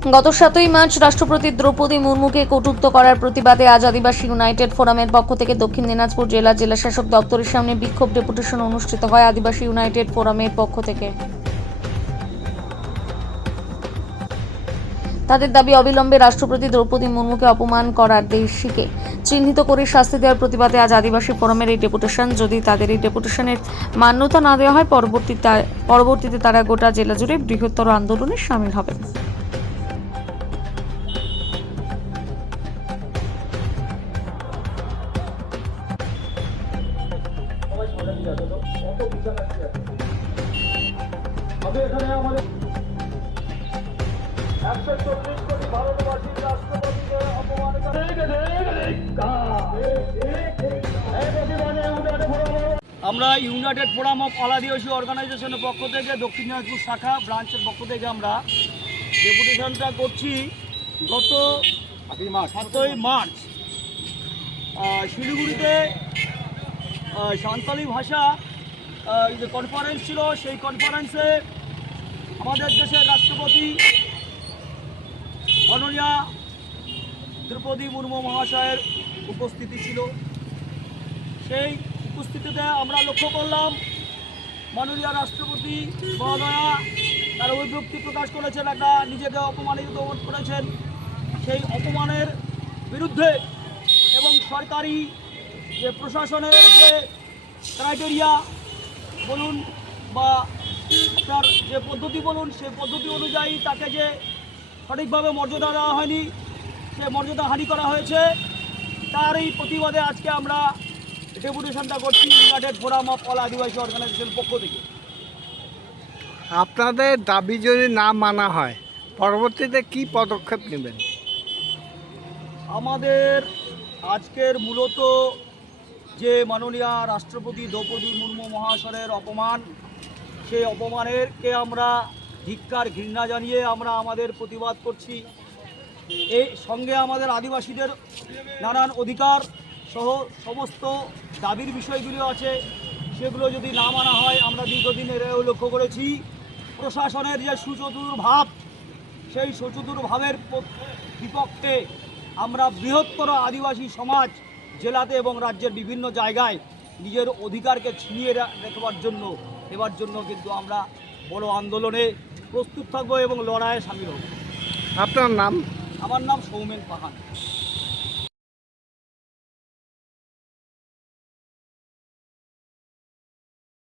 গত 7ই মার্চ রাষ্ট্রপতি দ্রৌপদী মুর্মুকে কটূক্ত করার প্রতিবাদে আজ আদিবাসী ইউনাইটেড ফোরামের পক্ষ থেকে দক্ষিণ দিনাজপুর জেলাশাসক দপ্তরের সামনে বিক্ষোভ ডেপুটেশন অনুষ্ঠিত হয় আদিবাসী ইউনাইটেড ফোরামের পক্ষ থেকে। তাদের দাবি, অবিলম্বে রাষ্ট্রপতি দ্রৌপদী মুর্মুকে অপমান করার দোষীকে চিহ্নিত করে শাস্তি দেওয়ার প্রতিবাদে আজ আদিবাসী ফোরামের এই ডেপুটেশন। যদি তাদের এই ডেপুটেশনের মান্যতা না দেওয়া হয়, পরবর্তীতে তারা গোটা জেলা জুড়ে বৃহত্তর আন্দোলনে সামিল হবেন। এখানে আমাদের 140 কোটি ভারতবাসীর রাষ্ট্রপতিকে অপমান করে। আমরা ইউনাইটেড ফোরাম অফ অল আদিবাসী অর্গানাইজেশনের পক্ষ থেকে দক্ষিণ দিনাজপুর শাখা ব্রাঞ্চের পক্ষ থেকে আমরা ডেপুটেশনটা করছি। গত 7ই মার্চ শিলিগুড়িতে সাঁওতালি ভাষা যে কনফারেন্স ছিল, সেই কনফারেন্সে আমাদের দেশের রাষ্ট্রপতি মাননীয়া দ্রৌপদী মুর্মু মহাশয়ের উপস্থিতি ছিল। সেই উপস্থিতিতে আমরা লক্ষ্য করলাম মাননীয় রাষ্ট্রপতি মহোদয়া তার অভিব্যক্তি প্রকাশ করেছেন, একটা নিজেকে অপমানিত বোধ করেছেন। সেই অপমানের বিরুদ্ধে এবং সরকারি যে প্রশাসনের যে ক্রাইটেরিয়া বলুন বা আপনার যে পদ্ধতি বলুন, সেই পদ্ধতি অনুযায়ী তাকে যে সঠিকভাবে মর্যাদা দেওয়া হয়নি, সে মর্যাদা হানি করা হয়েছে, তার এই প্রতিবাদে আজকে আমরা ডেপুটেশনটা করছি ইউনাইটেড ফোরাম অফ অল আদিবাসী অর্গানাইজেশনের পক্ষ থেকে। আপনাদের দাবি যদি না মানা হয়, পরবর্তীতে কি পদক্ষেপ নেবেন? আমাদের আজকের মূলত যে মাননীয় রাষ্ট্রপতি দ্রৌপদী মুর্মু মহাশয়ের অপমান, সেই অপমানেরকে আমরা ধিক্কার ঘৃণা জানিয়ে আমরা আমাদের প্রতিবাদ করছি। এই সঙ্গে আমাদের আদিবাসীদের নানান অধিকার সহ সমস্ত দাবির বিষয়গুলো আছে, সেগুলো যদি না মানা হয়, আমরা দীর্ঘদিন এও লক্ষ্য করেছি প্রশাসনের যে সুচতুর ভাব, সেই সুচতুর ভাবের বিপক্ষে আমরা বৃহত্তর আদিবাসী সমাজ জেলাতে এবং রাজ্যের বিভিন্ন জায়গায় নিজের অধিকারকে ছিনিয়ে নেবার জন্য কিন্তু আমরা বড় আন্দোলনে প্রস্তুত থাকবো এবং লড়াইয়ে সামিল হব। আপনার নাম? আমার নাম সৌমেন পাহাড়।